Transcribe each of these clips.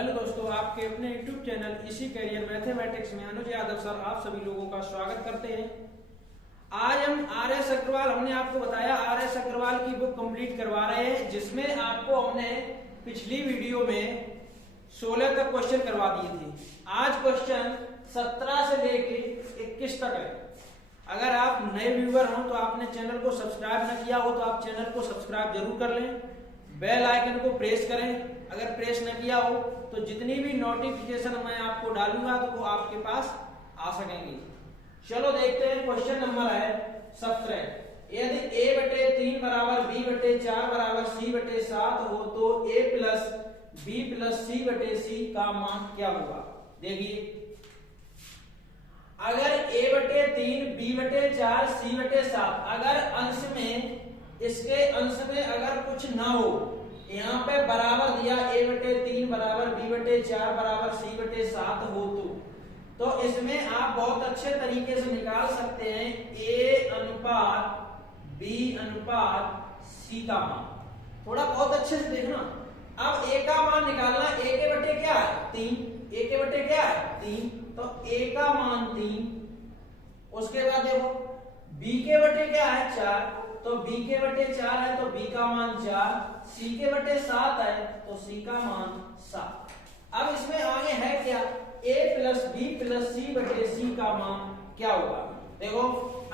Hello दोस्तों, आपके अपने YouTube चैनल इसी कैरियर मैथमेटिक्स में अनुज यादव सर आप सभी लोगों का स्वागत करते हैं। आज हम आर.एस. अग्रवाल हमने आपको बताया आर.एस. अग्रवाल की बुक कंप्लीट करवा रहे हैं, जिसमें आपको हमने पिछली वीडियो में 16 तक क्वेश्चन करवा दिए थे। आज क्वेश्चन 17 से लेके 21 तक है। अगर आप नए व्यूअर हो तो आपने चैनल को सब्सक्राइब न किया हो तो आप चैनल को सब्सक्राइब जरूर कर लें, बेल आइकन को प्रेस करें। अगर प्रेस न किया हो तो जितनी भी नोटिफिकेशन मैं आपको डालूंगा तो वो आपके पास आ सकेंगे। चलो देखते हैं। क्वेश्चन नंबर है 17। यदि a/3 बराबर b/4 बराबर c/7 हो तो a plus b plus c/c का मान क्या होगा। देखिए, अगर a/3 b/4 c/7 अगर अंश में इसके अंश में अगर कुछ ना हो, यहाँ पे बराबर दिया a/3 बराबर b/4 बराबर c/7 हो तो इसमें आप बहुत अच्छे तरीके से निकाल सकते हैं a अनुपात b अनुपात c का मान। थोड़ा बहुत अच्छे से देखना। अब a का मान निकालना, a के बटे क्या है 3, a के बटे क्या है 3, तो a का मान 3। उसके बाद देखो b के बटे क्या है 4, तो b के बटे 4 है तो b का मान 4, c के बटे 7 है तो c का मान 7। अब इसमें आगे है क्या, a plus b plus c बटे c का मान क्या होगा। देखो,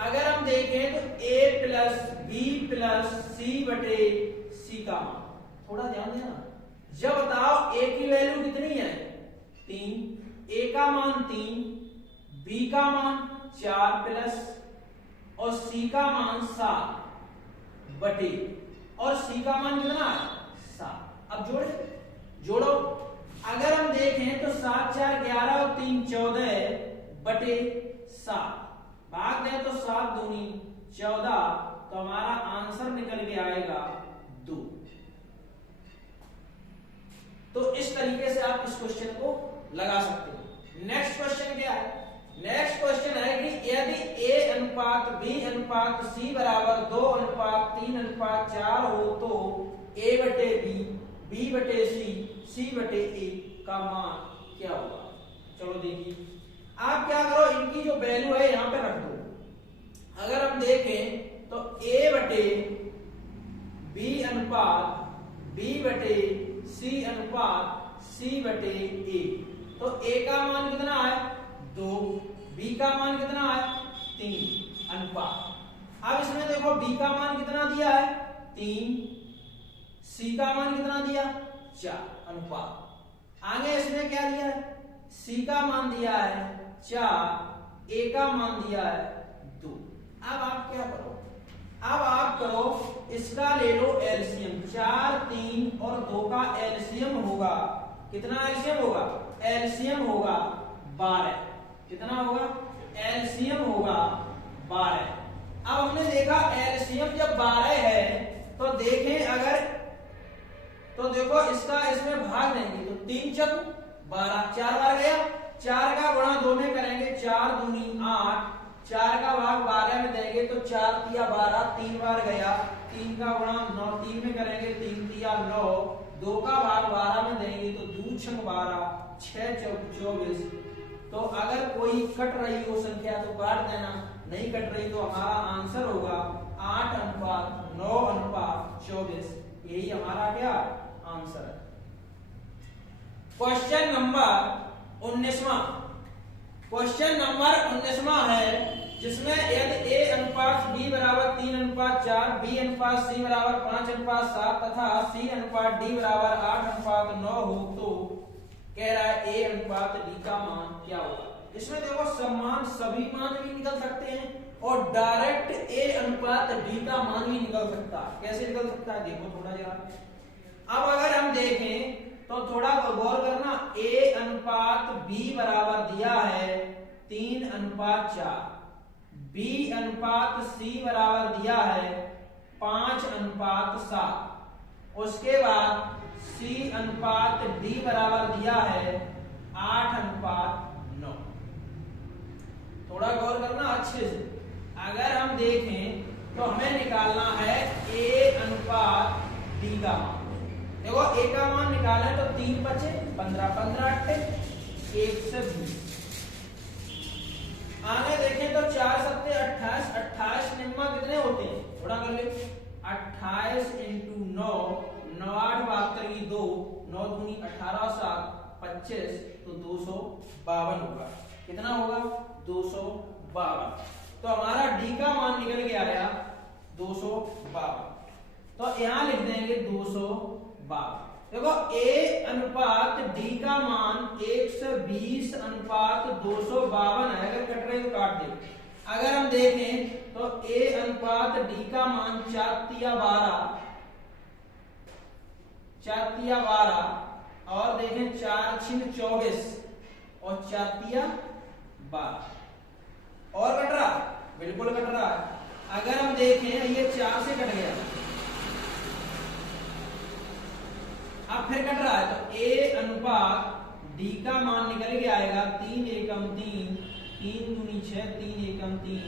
अगर हम देखें तो a plus b plus c बटे c का मान, थोड़ा ध्यान देना। जब बताओ a की वैल्यू कितनी है 3, a का मान 3, b का मान 4 प्लस और c का मान 7 बटे और c का मान कितना है 7। अब जोड़ो। अगर हम देखें तो 7 4 11 और 3 14 बटे 7 भाग दें तो 7 दूनी 14, तो हमारा आंसर निकल के आएगा 2। तो इस तरीके से आप इस क्वेश्चन को लगा सकते हैं। नेक्स्ट क्वेश्चन क्या है। नेक्स्ट क्वेश्चन है कि यदि a अनुपात b अनुपात c बराबर 2 अनुपात 3 अनुपात 4 हो तो a बटे b बटे c बटे a का मान क्या होगा। चलो देखिए, आप क्या करो, इनकी जो वैल्यू है यहां पे रख दो। अगर हम देखें तो a बटे b अनुपात b बटे c अनुपात c बटे a, तो a का मान कितना है 2, b का मान कितना है 3 अनुपात। अब इसमें देखो b का मान कितना दिया है 3, c का मान कितना दिया 4 अनुपात। आगे इसमें क्या दिया है, c का मान दिया है 4, a का मान दिया है 2। अब आप क्या करो, अब आप करो इसका ले लो एलसीएम। 4 3 और 2 का एलसीएम होगा कितना, एलसीएम होगा एलसीएम होगा 12। कितना होगा एलसीएम होगा 12। अब हमने देखा एलसीएम जब 12 है तो देखें अगर, तो देखो इसका इसमें भाग देंगे तो 3 चक 12, 4 बार गया, 4 का गुणा 2 में करेंगे 4 दूनी 8, 4 का भाग 12 में देंगे तो 4 तिया 12, 3 बार गया, 3 का गुणा 9 3 में करेंगे 3 तिया 9, 2 का भाग 12 में देंगे तो 2 छक 12, 6 चौक 24। तो अगर कोई कट रही हो संख्या तो काट देना, नहीं कट रही तो हमारा आंसर होगा 8 अनुपात 9 अनुपात 24। यही हमारा क्या आंसर है। क्वेश्चन नंबर 19वां। क्वेश्चन नंबर 19वां है जिसमें यदि a अनुपात b बराबर 3 अनुपात 4, b अनुपात c बराबर 5 अनुपात 7 तथा c अनुपात d बराबर 8 अनुपात 9 हो तो कह रहा है a अनुपात d का मान क्या होगा। इसमें देखो समान सभी मान भी निकल सकते हैं और डायरेक्ट a अनुपात d का मान भी निकल सकता है। कैसे निकल सकता है देखो थोड़ा जरा। अब अगर हम देखें तो थोड़ा गौर करना, a अनुपात b बराबर दिया है 3 अनुपात 4, b अनुपात c बराबर दिया है 5 अनुपात 7, उसके बाद c अनुपात d बराबर दिया है 8 अनुपात 9। थोड़ा गौर करना अच्छे से। अगर हम देखें तो हमें निकालना है a अनुपात d का मान। देखो ए का मान निकाले तो 3 बचे 15, 15 अट्ठे 120। आगे देखें तो 4 सत्ते 28, 28 निम्मा कितने होते हैं, थोड़ा कर ले, 28 इंटू 9, 9 8 72 की 2, 9 दूनी 18 7 25, तो 252 होगा। कितना होगा, 252। तो हमारा डी का मान निकल के आया 252। तो यहां लिख देंगे 252। देखो ए अनुपात डी का मान 120 अनुपात 252 है। अगर कट रहे तो काट दे। अगर हम देखें तो ए अनुपात डी का मान 4 तिया 12, 4 तिया 12 और देखें 4 छिन 24 और 4 तिया 12 और कट रहा, बिल्कुल कट रहा है। अगर हम देखें ये 4 से कट गया, अब फिर कट रहा है, तो ए अनुपात डी का मान निकल के आएगा 3 एकम 3, 3 दूनी 6, 3 एकम 3,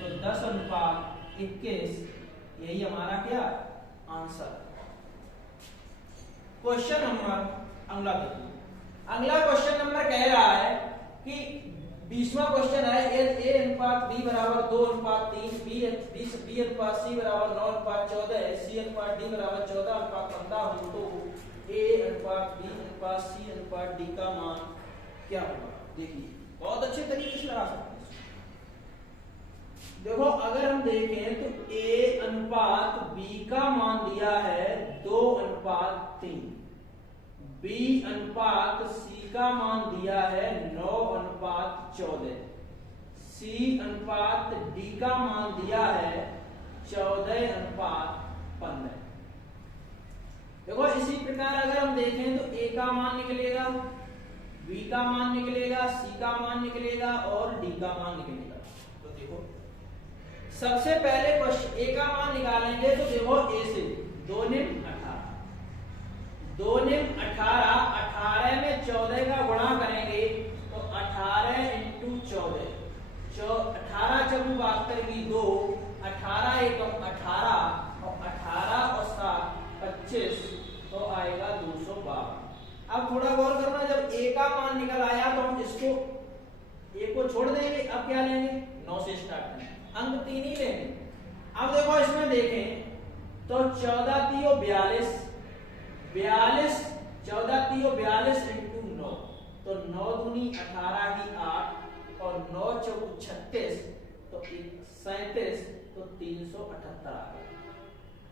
तो 10 अनुपात 21। यही हमारा क्या आंसर। क्वेश्चन नंबर अगला देखिए। अगला क्वेश्चन नंबर कह रहा है कि 20वां क्वेश्चन है, ए अनुपात बी बराबर 2 अनुपात 3, बी अनुपात सी बराबर 9 अनुपात 14, सी अनुपात डी बराबर 14 अनुपात 15 हो तो ए अनुपात बी अनुपात सी अनुपात डी का मान क्या होगा। देखिए बहुत अच्छे तरीके से लगा सकते हैं। देखो अगर हम देखें तो ए अनुपात बी का मान दिया है 2 अनुपात 3, बी अनुपात सी का मान दिया है 9 अनुपात 14, सी अनुपात डी का मान दिया है 14 अनुपात 15। देखो इसी प्रकार अगर हम देखें तो ए का मान निकलेगा, बी का मान निकलेगा, सी का मान निकलेगा और डी का मान निकलेगा। तो देखो सबसे पहले क्वेश्चन ए का मान निकालेंगे तो देखो ए से 2 निम 18, 2 निम 18, 18 में 14 का गुणा करेंगे तो 18 इंटू 14, 18 चौगु 72 की 2, 18 एकम 18 और 18 और 7 25, तो आएगा 252। अब थोड़ा गौर करना, जब ए का मान निकल आया तो हम इसको ए को छोड़ देंगे। अब क्या लेंगे, 9 से स्टार्ट करेंगे, अंक 3 ही लेंगे। अब देखो इसमें देखें तो 14 तियो 42, 42 14 तियो 42 इंटू 9, तो 9 दूनी 18 की 8 और 9 चौगु 36, तो 37, तो 378 आ गया।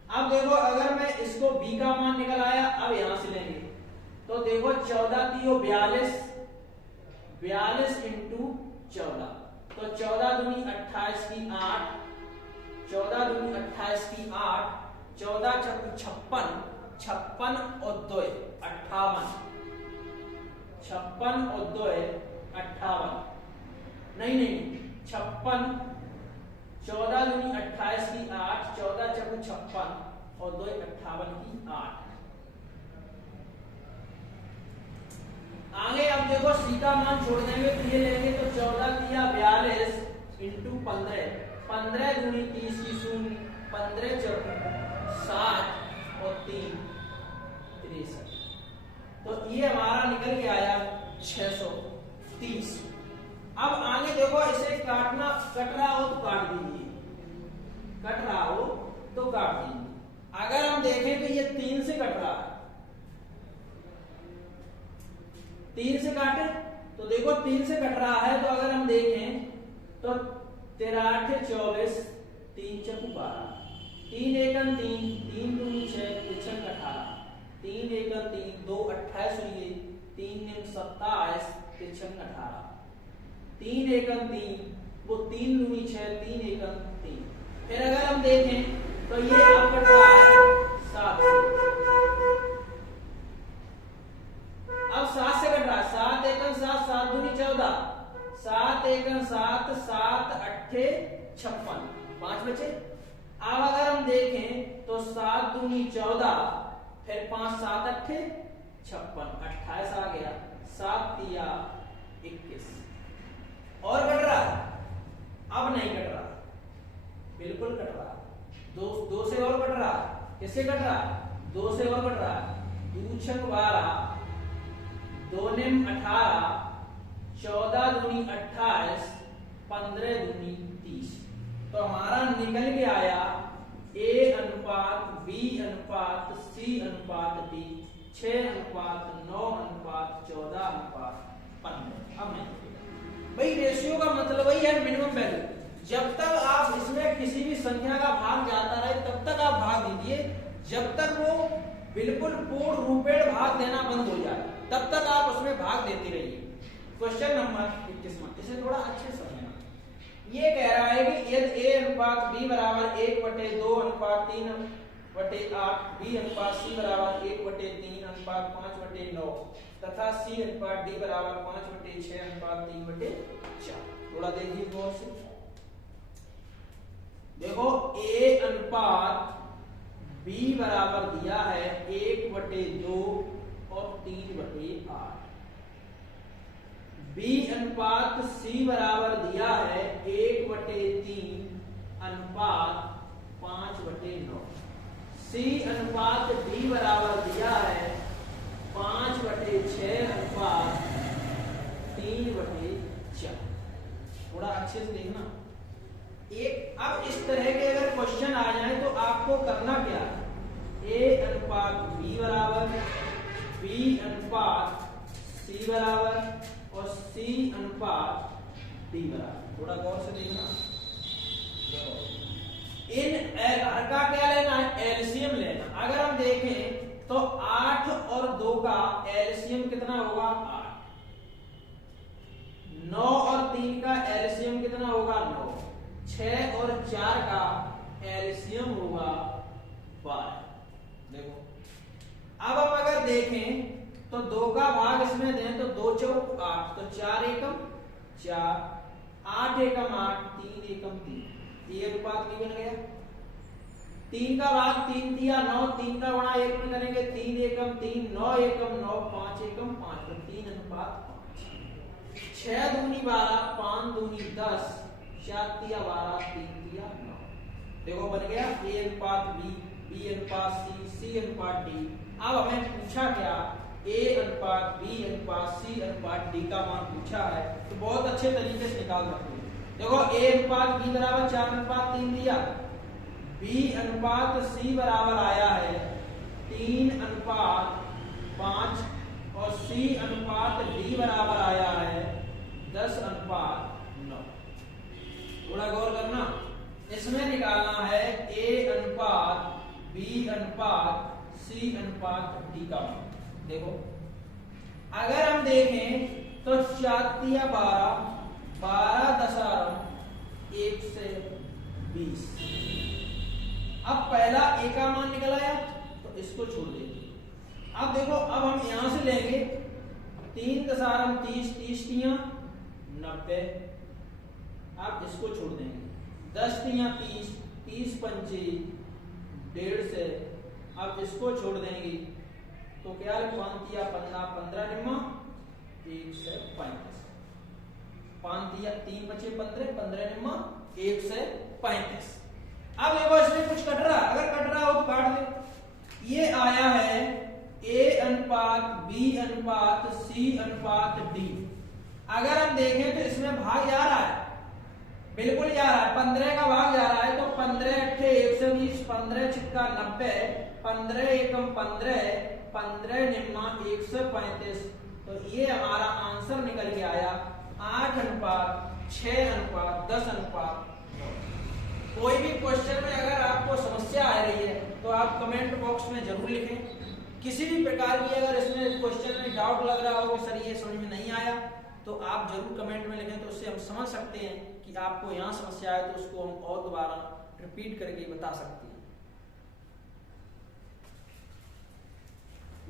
अब देखो अगर मैं इसको बी का मान निकल आया, अब यहां से लेंगे तो देखो 14 तियो 42, 42 इंटू 14, तो 14 दूनी 28 की 8, 14 दूनी 28 की 8, 14 चौगु 56, 56 और 2 58, 56 और 2 58, नहीं 56, 14 दूनी 28 की 8, 14 चौगु 56 और 2 58 की 8। आगे अब देखो सी का मान छोड़ देंगे तो ये लेंगे तो 14 तिया 42 इंटू 15, 15 दूनी 30 की 0, 15 चौगु 60 और 3 63, तो ये हमारा निकल के आया 630। अब आगे देखो इसे काटना, कट रहा हो तो काट दीजिए, कट रहा हो तो काट दीजिए। अगर हम देखें तो ये 3 से कट रहा है, 3 से काटे तो देखो 3 से कट रहा है, तो अगर हम देखें तो 13 24, 3 चौगु 12, 3 एकम 3, 3 दूनी 6, 3 18, 3 एकम 3, 2 28 हुई, 3 निम 27, 3 18, 3 एकम 3, वो 3 दूनी 6, 3 एकम 3। फिर अगर हम देखें तो ये आप कट रहा है 7 से, अब 7 से कट रहा है, 7 एकम 7, 7 दूनी 14, 7 एकम 7, 7 अट्ठे 56, 5 बचे। अब अगर हम देखें तो 7 दूनी 14, फिर 5 7 अट्ठे 56, 28 आ गया, 7 तिया 21 और कट रहा है। अब नहीं कट रहा, बिल्कुल कट रहा, 2 से और कट रहा, किससे कट रहा, 2 से और कट रहा, दू छक 12, 2 निम 18, 14 दूनी 28, 15 दूनी 30। तो हमारा निकल के आया A अनुपात B अनुपात C अनुपात D 6 अनुपात 9 अनुपात 14 अनुपात 15। अब भाई रेशियो का मतलब वही है मिनिमम वैल्यू। जब तक आप इसमें किसी भी संख्या का भाग जाता रहे तब तक आप भाग दीजिए, जब तक वो बिल्कुल पूर्ण रूपेण भाग देना बंद हो जाए तब तक आप उसमें भाग देते रहिए। क्वेश्चन नंबर 21 इसे थोड़ा अच्छे समझना। ये कह रहा है कि यदि A अनुपात B बराबर 1/2 अनुपात 3/8, B अनुपात C बराबर 1/3 अनुपात 5/9 तथा C अनुपात D बराबर 5/6 अनुपात 3/4। थोड़ा देखिए गौर से। देखो A अनुपात B बराबर दिया है 1/2 और 3/8। B अनुपात C बराबर दिया है 1/3 अनुपात 5/9। C अनुपात D बराबर दिया है 5/6 अनुपात 3/4। थोड़ा अच्छे से देखना। एक अब इस तरह के अगर क्वेश्चन आ जाए तो आपको करना क्या है, A अनुपात B बराबर, B अनुपात C बराबर और C अनुपात D बराबर। थोड़ा गौर से देखना। इन हर का क्या लेना है, एलसीएम लेना। अगर हम देखें तो 8 और 2 का एलसीएम कितना होगा 8, 9 और 3 का एलसीएम कितना होगा 9, 6 और 4 का एलसीएम होगा 12। देखो अब हम अगर देखें तो 2 का भाग इसमें दें तो 2 चौक 8, तो 4 एकम 4, 8 एकम 8, 3 एकम 3। ये अनुपात भी बन गया। 3 का भाग 3 दिया 9, 3 का गुणा 1 में करेंगे 3 एकम 3, 9 एकम 9, 5 एकम 5, तो 3 अनुपात 5। 6 दूनी 12, 5 दूनी 10, 4 तिया 12, 3 तिया 9। देखो बन गया A अनुपात B, B अनुपात C, C अनुपात D। अब हमें पूछा क्या, A अनुपात B अनुपात C अनुपात D का मान पूछा है, तो बहुत अच्छे तरीके से निकाल सकते हैं। देखो A अनुपात B बराबर 4 अनुपात 3 दिया, B अनुपात C बराबर आया है 3 अनुपात 5 और C अनुपात D बराबर आया है 10 अनुपात 9। थोड़ा गौर करना। इसमें निकालना है A अनुपात B अनुपात C अनुपात D का मान। देखो अगर हम देखें तो 4 तिया 12, 12 दशमलव 1 से 20। अब पहला A का मान निकल आया तो इसको छोड़ देंगे। अब देखो अब हम यहां से लेंगे 3 दशमलव 30, 30 तिया 90। आप इसको छोड़ देंगे 10 तिया 30, 30 पंचे 1.5 से। अब इसको छोड़ देंगे तो क्या है 5 तिया 15, 15 निम्मा 1 से 35, 5 तिया 3 बचे 15, 15 निम्मा 1 से 35। अब देखो इसमें कुछ कट रहा, अगर कट रहा हो तो काट दे। ये आया है A अनुपात B अनुपात C अनुपात D। अगर हम देखें तो इसमें भाग जा रहा है, बिल्कुल जा रहा है, 15 का भाग जा रहा है, तो 15 अट्ठे 120, 15 छिक्का 90, 15 एकम 15, 15 निम्मा 135। तो ये हमारा आंसर निकल के आया 8 अनुपात 6 अनुपात 10 अनुपात 9। कोई भी क्वेश्चन में अगर आपको समस्या आ रही है तो आप कमेंट बॉक्स में जरूर लिखें। किसी भी प्रकार की अगर इसमें क्वेश्चन में डाउट लग रहा हो कि सर ये समझ में नहीं आया तो आप जरूर कमेंट में लिखें, तो उससे हम समझ सकते हैं कि आपको यहाँ समस्या है, तो उसको हम और दोबारा रिपीट करके बता सकते हैं।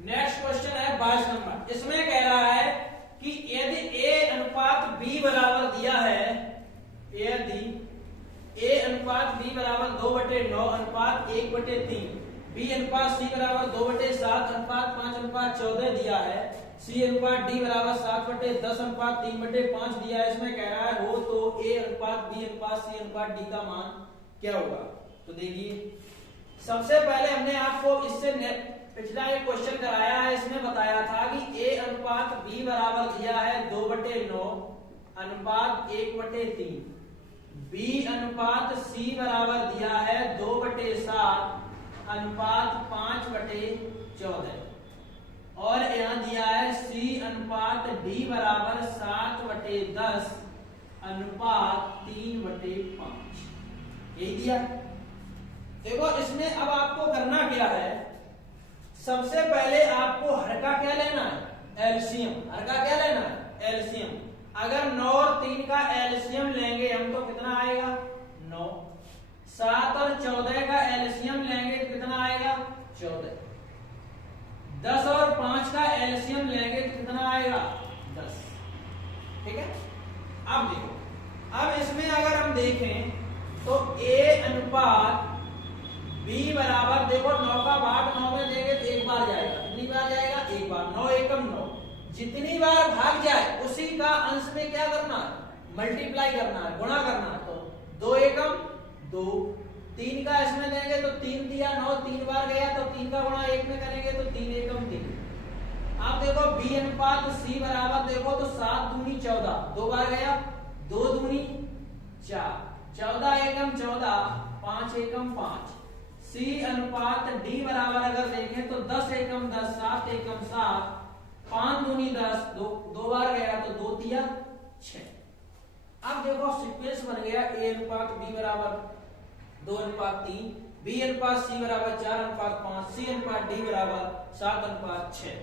नेक्स्ट क्वेश्चन है 22 नंबर। इसमें कह रहा है कि यदि A अनुपात B बराबर दिया है, यदि A अनुपात B बराबर 2/9 अनुपात 1/3, B अनुपात C बराबर 2/7 अनुपात 5 अनुपात 14 दिया है, C अनुपात D बराबर 7/10 अनुपात 3/5 दिया है। इसमें कह रहा है हो तो A अनुपात B अनुपात C अनुपात D का मान क्या होगा। तो देखिए सबसे पहले हमने आपको इससे पिछला एक क्वेश्चन कराया है, इसमें बताया था कि a अनुपात b बराबर दिया है 2/9 अनुपात 1/3, b अनुपात c बराबर दिया है 2/7 अनुपात 5/14 और यहाँ दिया है c अनुपात d बराबर 7/10 अनुपात 3/5। यही दिया। देखो इसमें अब आपको करना क्या है, सबसे पहले आपको हर का क्या लेना है, एलसीएम। हर का क्या लेना है, एलसीएम। अगर 9 और 3 का एलसीएम लेंगे हम तो कितना आएगा, 9। 7 और 14 का एलसीएम लेंगे तो कितना आएगा, 14। 10 और 5 का एलसीएम लेंगे तो कितना आएगा, 10। ठीक है। अब देखो, अब इसमें अगर हम देखें तो a अनुपात b बराबर, देखो 9 का भाग 9 में देंगे तो एक बार जाएगा। कितनी बार जाएगा, एक बार। 9 एकम 9, जितनी बार भाग जाए उसी का अंश में क्या करना है, मल्टीप्लाई करना है, गुणा करना है। तो 2 एकम 2, 3 का इसमें देंगे तो 3 दिया, 9 3 बार गया तो 3 का गुणा 1 में करेंगे तो 3 एकम 3। आप देखो b अनुपात c बराबर, देखो तो 7 दूनी 14, 2 बार गया, 2 दूनी 4, 14 एकम 14, 5 एकम 5। c अनुपात d बराबर अगर देखें तो 10 एकम 10, 7 एकम 7, 5 दूनी 10, 2 बार गया तो 2 तिया 6। अब देखो सीक्वेंस बन गया, a अनुपात b बराबर 2 अनुपात 3, b अनुपात c बराबर 4 अनुपात 5, c अनुपात d बराबर 7 अनुपात 6।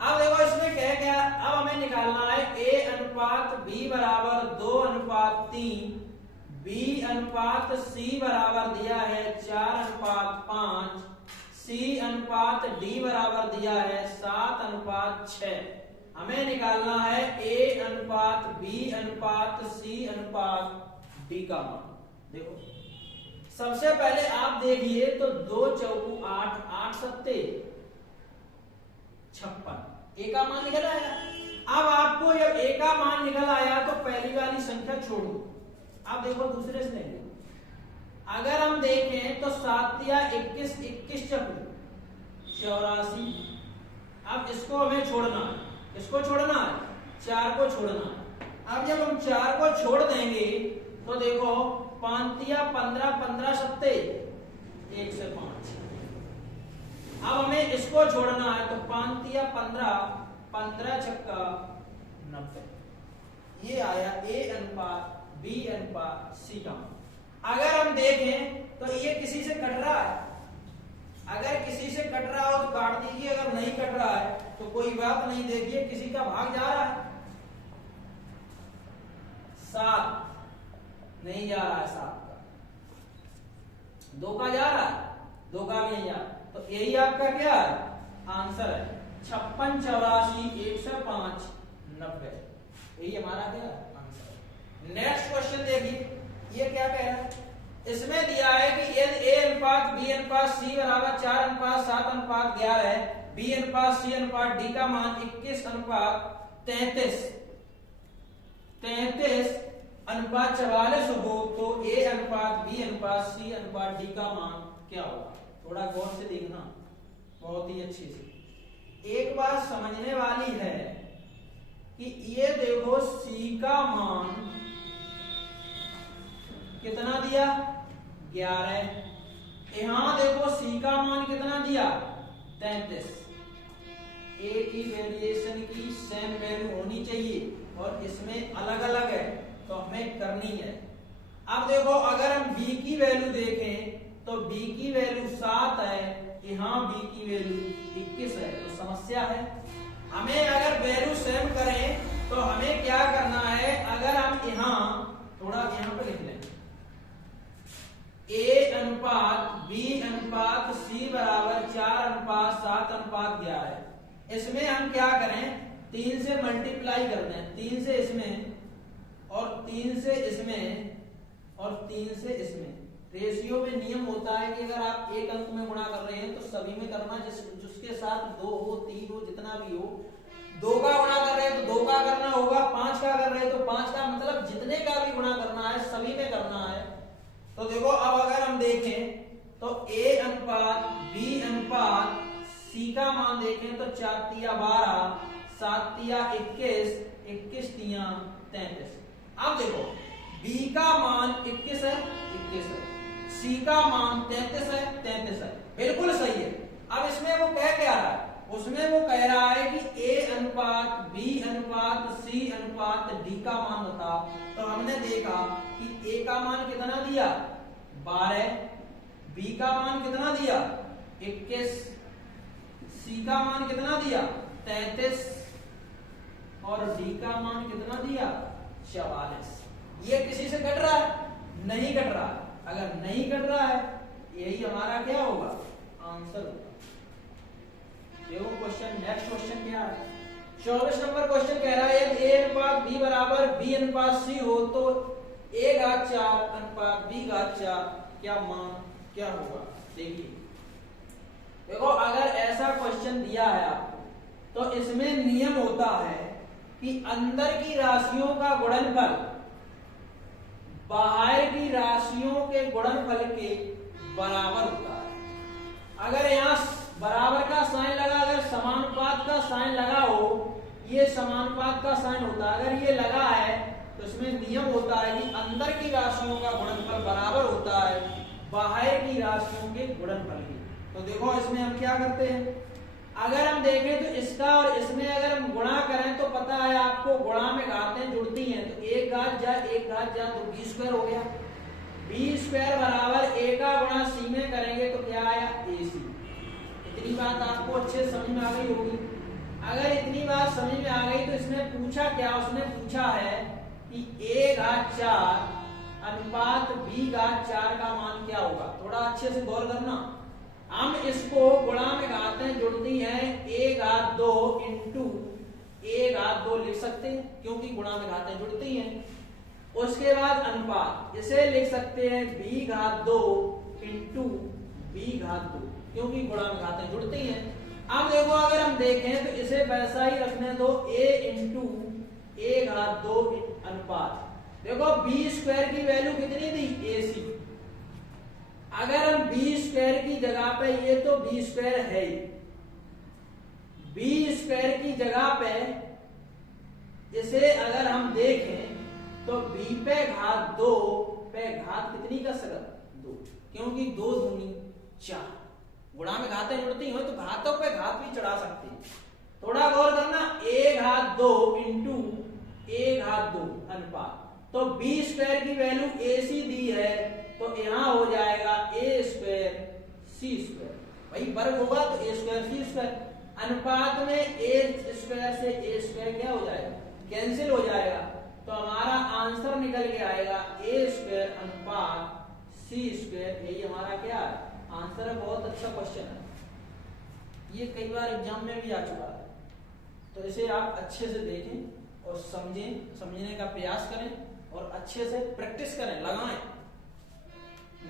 अब देखो इसमें क्या क्या, अब हमें निकालना है a अनुपात b बराबर 2 अनुपात 3, b अनुपात c बराबर दिया है 4 अनुपात 5, c अनुपात d बराबर दिया है 7 अनुपात 6। हमें निकालना है a अनुपात b अनुपात c अनुपात d का मान। देखो सबसे पहले आप देखिए तो 2 चौकू 8, 8 सत्ते 56, a का मान निकल आएगा। अब आपको जब a का मान निकल आया तो पहली वाली संख्या छोड़ दो। अब देखो दूसरे से लेंगे, अगर हम देखें तो 7 या 21, 21 चक्र 84। अब इसको हमें छोड़ना है, इसको छोड़ना है, 4 को छोड़ना है। अब जब हम 4 को छोड़ देंगे तो देखो 5 या 15, 15 सत्ते 1 से 5। अब हमें इसको छोड़ना है तो 5 या 15, 15 छक्का 90। ये आया a अनुपात b अनुपात c का। अगर हम देखें तो ये किसी से कट रहा है, अगर किसी से कट रहा हो तो काट दीजिए, अगर नहीं कट रहा है तो कोई बात नहीं। देखिए किसी का भाग जा रहा है, 7 नहीं जा रहा है, 7 का, 2 का जा रहा है, 2 का भी नहीं जा रहा। तो यही आपका क्या है, आंसर है 56, 84, 105, 90। यही हमारा क्या आंसर। नेक्स्ट क्वेश्चन देखिए, ये क्या कह रहा है, इसमें दिया है कि यदि a अनुपात b अनुपात c बराबर 4 अनुपात 7 अनुपात 11 है, b अनुपात c अनुपात d का मान 21 अनुपात 33 अनुपात 44 हो तो a अनुपात b अनुपात c अनुपात d का मान क्या होगा। थोड़ा गौर से देखना, बहुत ही अच्छे से। एक बात समझने वाली है कि ये देखो c का मान कितना दिया, 11। यहां देखो c का मान कितना दिया, 33। एक ही वेरिएशन की सेम वैल्यू होनी चाहिए और इसमें अलग अलग है तो हमें करनी है। अब देखो अगर हम b की वैल्यू देखें तो b की वैल्यू 7 है, यहाँ b की वैल्यू 21 है, तो समस्या है। हमें अगर वैल्यू सेम करें तो हमें क्या करना है, अगर हम यहाँ थोड़ा यहाँ पे लिख लें a अनुपात b अनुपात c बराबर 4 अनुपात 7 अनुपात 11, इसमें हम क्या करें, 3 से मल्टीप्लाई कर दें, 3 से इसमें और 3 से इसमें और 3 से इसमें। रेशियो में नियम होता है कि अगर आप एक अंक में गुणा कर रहे हैं तो सभी में करना, जिसके साथ 2 हो 3 हो जितना भी हो। 2 का गुणा कर रहे हैं तो 2 का करना होगा, 5 का कर रहे हैं तो 5 का, मतलब जितने का भी गुणा करना है सभी में करना है। तो देखो अब अगर हम देखें तो a अनुपात b अनुपात सी का मान देखें तो 4 तिया 12, 7 तिया 21, 21 तिया 33। अब देखो बी का मान 21 है, 21 है, सी का मान 33 है, 33 है, बिल्कुल सही है। अब इसमें वो कह क्या रहा है, उसमें वो कह रहा है कि ए अनुपात बी अनुपात सी अनुपात डी का मान होता। तो हमने देखा कि ए का मान कितना दिया 12, बी का मान कितना दिया 21, सी का मान कितना दिया 33 और डी का मान कितना दिया 44। ये किसी से घट रहा है? नहीं घट रहा है। अगर नहीं घट रहा है यही हमारा क्या होगा आंसर होगा। देखो क्वेश्चन, नेक्स्ट क्वेश्चन क्या है, 24 नंबर क्वेश्चन कह रहा है यदि ए अनुपात बी बराबर बी अनुपात सी हो तो ए घात 4 अनुपात बी घात 4 क्या मान क्या होगा। देखिए देखो अगर ऐसा क्वेश्चन दिया है आपको तो इसमें नियम होता है कि अंदर की राशियों का गुणनफल बाहर की राशियों के गुणनफल के बराबर होता है। अगर यहाँ बराबर का साइन लगा, अगर समानुपात का साइन लगा हो, ये समानुपात का साइन होता है, अगर ये लगा है तो इसमें नियम होता है कि अंदर की राशियों का गुणनफल बराबर होता है बाहर की राशियों के गुणनफल की। तो देखो इसमें हम क्या करते हैं, अगर हम देखें तो इसका और इसमें अगर हम गुणा करें तो पता है आपको गुणा में घातें जुड़ती हैं, तो एक घात जा तो बी स्क्वायर हो गया, बी स्क्वायर बराबर ए का गुणा सी में करेंगे तो क्या आया ए सी। इतनी बात आपको अच्छे समझ में आ गई होगी। अगर इतनी बात समझ में आ गई तो इसने पूछा क्या, उसने पूछा है कि ए घात 4 अनुपात बी घात 4 का मान क्या होगा। थोड़ा अच्छे से गौर करना, हम इसको गुणा में घातें जुड़ती हैं ए घात 2 इंटू ए घात 2 लिख सकते हैं क्योंकि गुणा में घातें जुड़ती हैं। उसके बाद अनुपात इसे लिख सकते हैं बी घात 2 इंटू बी घात 2 क्योंकि गुणा में घातें जुड़ती हैं। अब देखो अगर हम देखें तो इसे वैसा ही रखने दो a इंटू ए घात 2 अनुपात, देखो बी स्क्वायर की वैल्यू कितनी दी ए सी। अगर हम बी स्क्वायर की जगह पे, ये तो बी स्क्वायर है ही, बी स्क्वायर की जगह पे इसे अगर हम देखें तो बी पे घात 2 पे घात कितनी कर सकते 2 क्योंकि 2 दूनी 4, गुणा में घातें जुड़ती हो तो घातों पे घात भी चढ़ा सकती है। थोड़ा गौर करना, ए घात 2 इंटू ए घात 2 अनुपात, तो बी स्क्वायर की वैल्यू ए सी दी है तो यहां हो जाएगा ए स्क्वायर सी स्क्वायर, भाई वर्ग होगा तो ए स्क्वायर सी स्क्वायर, अनुपात में ए स्क्वायर से ए स्क्वायर क्या हो जाएगा कैंसिल हो जाएगा, तो हमारा आंसर निकल के आएगा ए स्क्वायर अनुपात सी स्क्वायर। यही हमारा क्या आंसर है। बहुत अच्छा क्वेश्चन है, ये कई बार एग्जाम में भी आ चुका है, तो इसे आप अच्छे से देखें और समझें, समझने का प्रयास करें और अच्छे से प्रैक्टिस करें, लगाएं।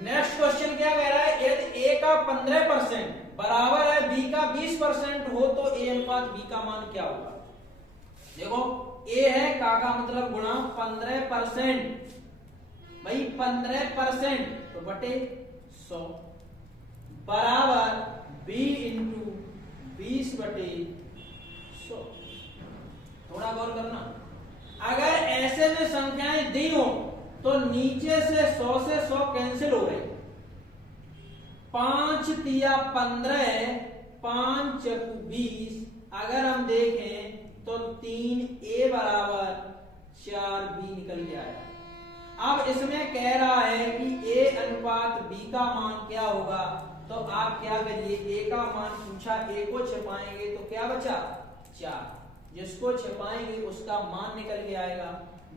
नेक्स्ट क्वेश्चन क्या कह रहा है, यदि ए का 15% बराबर है बी का 20% हो तो ए अनुपात बी का मान क्या होगा। देखो ए है का मतलब गुणा 15%, भाई 15% तो बटे 100 बराबर बी इंटू 20 बटे 100। थोड़ा गौर करना, अगर ऐसे में संख्याएं दी हो तो नीचे से 100 से 100 कैंसिल हो गए, 5 तिया 15, 5 चकु 20, अगर हम देखें तो 3 ए बराबर 4 बी निकल के आया। अब इसमें कह रहा है कि ए अनुपात बी का मान क्या होगा, तो आप क्या करिए, ए का मान पूछा, ए को छिपाएंगे तो क्या बचा 4, जिसको छिपाएंगे उसका मान निकल के आएगा,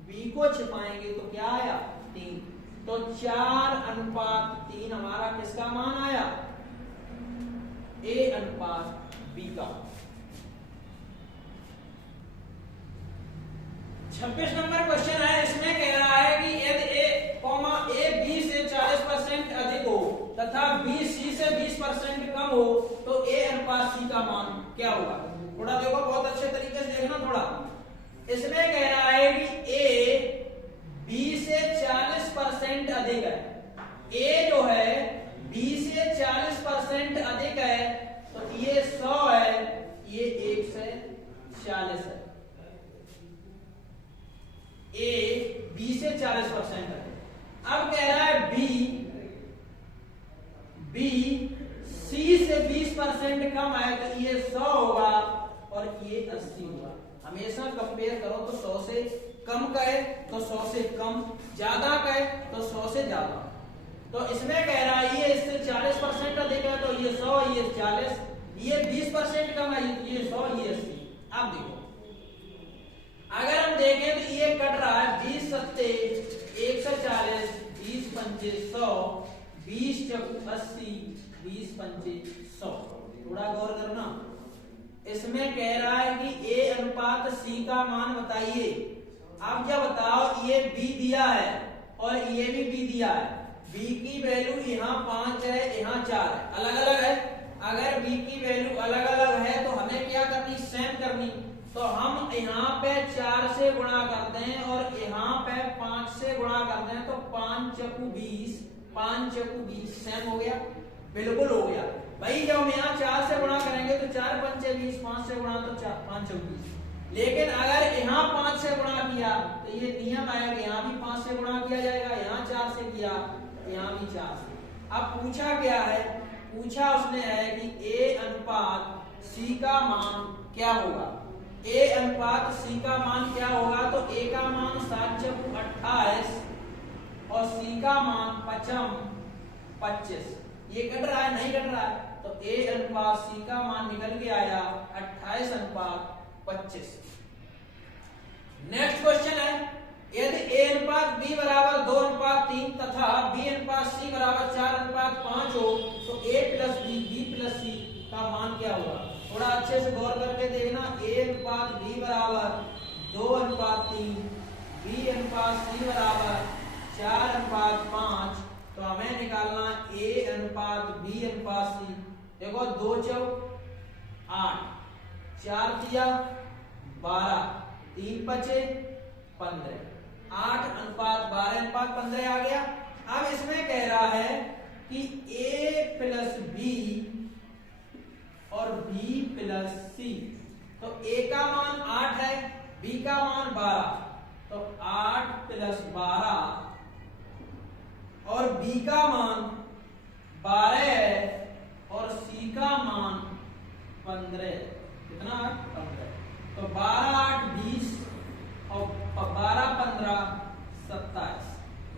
बी को छिपाएंगे तो क्या आया 3, तो 4 अनुपात 3 हमारा किसका मान आया ए अनुपात बी का। 26 नंबर क्वेश्चन है, इसमें कह रहा है कि यदि ए बी से 40% अधिक हो तथा बी सी से 20% कम हो तो ए अनुपात सी का मान क्या होगा। थोड़ा देखो, बहुत अच्छे तरीके से देखना। थोड़ा इसमें कह रहा है कि ए बी से 40% अधिक है, ए जो है बी से 40% अधिक है, तो ये 100 40 है, ए बी से 40% है। अब कह रहा है बी सी से 20% कम है, तो ये 100 होगा और ये 80 होगा। हमेशा कंपेयर करो तो 100 से कम का है तो 100 से कम, ज्यादा का है तो 100 से ज्यादा। तो इसमें कह रहा है ये इससे 40% अधिक है, तो ये 100, ये 40, ये 20% कम है, ये 100, ये 80। अब देखो अगर हम देखें तो ये कट रहा है 20 सत्ते 140, 20 पंचे 100, 20 चौक 80, 20 पंचे 100। थोड़ा गौर करना, इसमें कह रहा है कि ए अनुपात सी का मान बताइए। आप क्या बताओ, ये बी दिया है और ये भी बी दिया है। बी की वैल्यू यहाँ 5 है, यहाँ 4 है, अलग अलग है। अगर बी की वैल्यू अलग अलग है तो हमें क्या करनी, सेम करनी। तो हम यहाँ पे 4 से गुणा करते हैं और यहाँ पे 5 से गुणा करते हैं, तो 5 चौकू 20, 5 चौकू 20 सेम हो गया, बिल्कुल हो गया भाई। जब हम यहाँ 4 से गुणा करेंगे तो 4 पंचे 20, 5 से गुणा तो 4 5 चौकू 20। लेकिन अगर यहाँ 5 से गुणा किया तो ये नियम आएगा, यहाँ भी 5 से गुणा किया जाएगा, यहाँ 4 से किया, यहाँ भी 4 से। अब पूछा क्या है, पूछा उसने है कि ए अनुपात सी का मान क्या होगा। ए अनुपात सी का मान क्या होगा, तो ए का मान 7 चौकू 28 और सी का मान 25। ये कट रहा है, नहीं कट रहा है, तो ए अनुपात सी का मान निकल के आया 28 अनुपात 25। नेक्स्ट क्वेश्चन है, यदि ए अनुपात बी बराबर 2 अनुपात 3 तथा बी अनुपात सी बराबर 4 अनुपात 5 हो, तो ए प्लस बी, बी प्लस सी का मान क्या होगा। थोड़ा अच्छे से गौर करके देखना, ए अनुपात बी बराबर 2 अनुपात 3, बी अनुपात सी बराबर 4 अनुपात 5, तो हमें निकालना ए अनुपात बी अनुपात सी। देखो 2 चौक 8, 4 तिया 12, 3 बचे 15, 8 अनुपात 12 अनुपात 15 आ गया। अब इसमें कह रहा है कि ए प्लस बी और बी प्लस सी, तो ए का मान 8 है, बी का मान 12, तो 8 प्लस 12 और बी का मान 12 है और सी का मान 15। कितना है, 15। तो 12 8 20 और 12 15 27।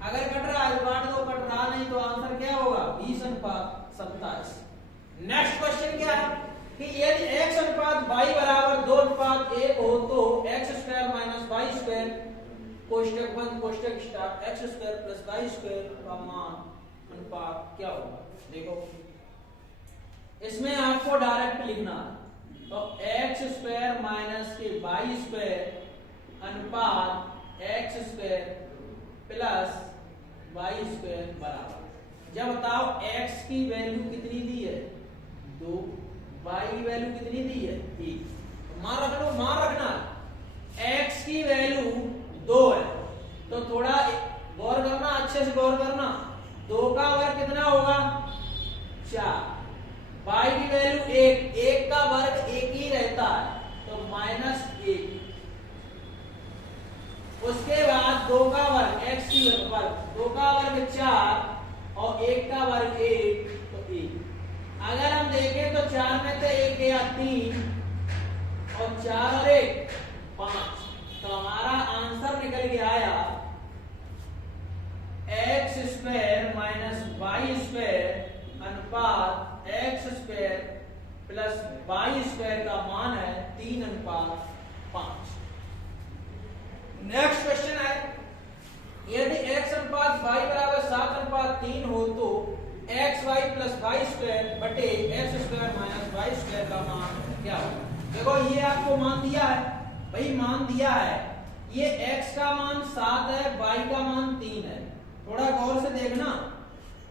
अगर कट रहा है तो काट दो, कट रहा नहीं तो आंसर क्या होगा, 20 अनुपात 27। नेक्स्ट क्वेश्चन क्या है कि यदि x अनुपात y बराबर 2 अनुपात 1 हो तो x square minus y square कोष्टक बंद कोष्टक start x square plus y square का मान अनुपात क्या होगा। देखो इसमें आपको डायरेक्ट लिखना है, तो x स्क्वायर माइनस के y स्क्वायर अनुपात x square plus y square बराबर, जब बताओ x की वैल्यू कितनी दी है 2, y की वैल्यू कितनी दी है 1। मान रख लो, मान रखना x की वैल्यू 2 है, तो थोड़ा गौर करना, अच्छे से गौर करना। 2 का वर्ग कितना होगा 4, y की वैल्यू 1, 1 का वर्ग 1 ही रहता है, तो -1। उसके बाद 2 का वर्ग x की वर्ग, 2 का वर्ग 4 और 1 का वर्ग 1, तो 1। अगर हम देखें तो 4 में से 1 गया 3 और 4 और 1 5, तो हमारा आंसर निकल के आया x square minus y square अनुपात x square plus y square का मान है 3 अनुपात 5। नेक्स्ट क्वेश्चन है, यदि x अनुपात y बराबर 7 अनुपात 3 हो तो xy प्लस y स्क्वायर बटे x square minus y square का मान क्या होगा। देखो ये आपको मान दिया है भाई, मान दिया है, ये x का मान 7 है, y का मान 3 है। थोड़ा गौर से देखना,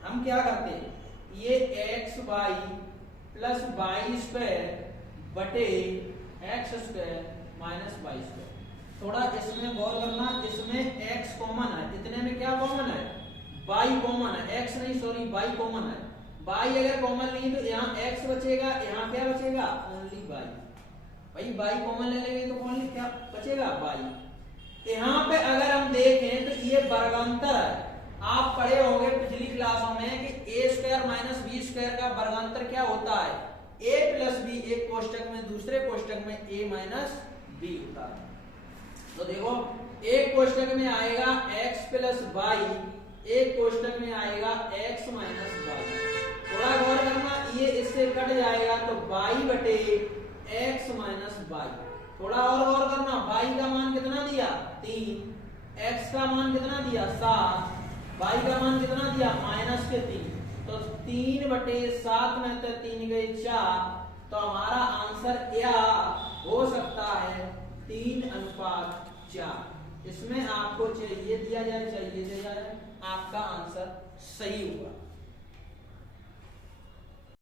हम क्या करते हैं, ये xy प्लस y स्क्वायर बटे x square minus y square. थोड़ा इसमें गौर करना, इसमें x कॉमन है, इतने में क्या कॉमन है y कॉमन है, x नहीं सॉरी y कॉमन है। y अगर कॉमन नहीं तो यहाँ x बचेगा, यहाँ क्या बचेगा ओनली y। भाई बाई कॉमन ले लेंगे तो कौन क्या बचेगा बाई। यहाँ पे अगर हम देखें तो ये वर्गांतर है। आप पढ़े होंगे पिछली क्लासों में कि ए स्क्वायर माइनस बी स्क्वायर का वर्गांतर क्या होता है, ए प्लस बी, एक कोष्टक में दूसरे कोष्टक में ए माइनस बी होता है। तो देखो एक कोष्टक में आएगा x प्लस वाई, एक कोष्टक में आएगा x माइनस वाई। थोड़ा गौर करना, ये इससे कट जाएगा तो y बटे x माइनस वाई। थोड़ा और गौर करना, y का मान कितना दिया 3, x का मान कितना दिया 7, y का मान कितना दिया माइनस के 3, तो 3 बटे 7 में तो 3 गए 4, तो हमारा आंसर क्या हो सकता है 3:4। इसमें आपको चाहिए दिया जाए, चाहिए दिया जाए, आपका आंसर सही होगा।